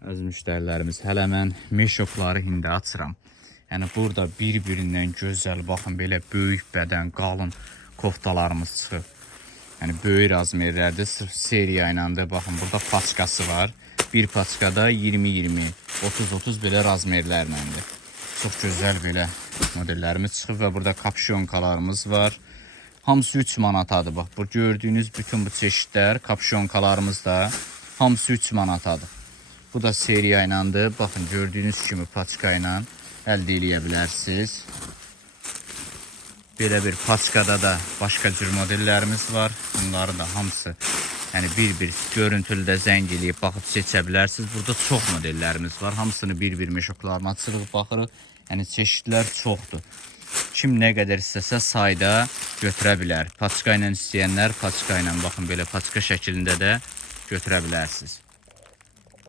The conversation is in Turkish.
Əziz müştərilərimiz, hələ mən meşokları indi açıram. Yəni burada bir-birindən gözəl, baxın belə böyük bədən, qalın koftalarımız çıxıb. Yəni böyük razmerlərdir, sırf seriya ilə də baxın burada paçkası var. Bir paçkada 20-20, 30-30 belə razmerlərləndir. Çox gözəl belə modellərimiz çıxıb və burada kapşonkalarımız var. Hamısı 3 manatadır. Bax, bu gördüyünüz bütün bu çeşidlər, kapşonkalarımız da hamısı 3 manatadır. Bu da seriya ilədir. Baxın, gördüyünüz kimi paçka ilə əldə edə bilərsiniz. Belə bir paçkada da başqa cür modellərimiz var. Bunları da hamısı yəni bir-bir görüntülüdə zəng eləyib baxıb seçə bilərsiniz. Burada çox modellərimiz var. Hamısını bir-bir meşoklarına açırıq, baxırıq. Yəni çeşidlər çoxdur. Kim nə qədər istəsə sayda götürə bilər. Paçka ilə istəyənlər paçka ilə baxın belə paçka şəklində də götürə bilərsiniz.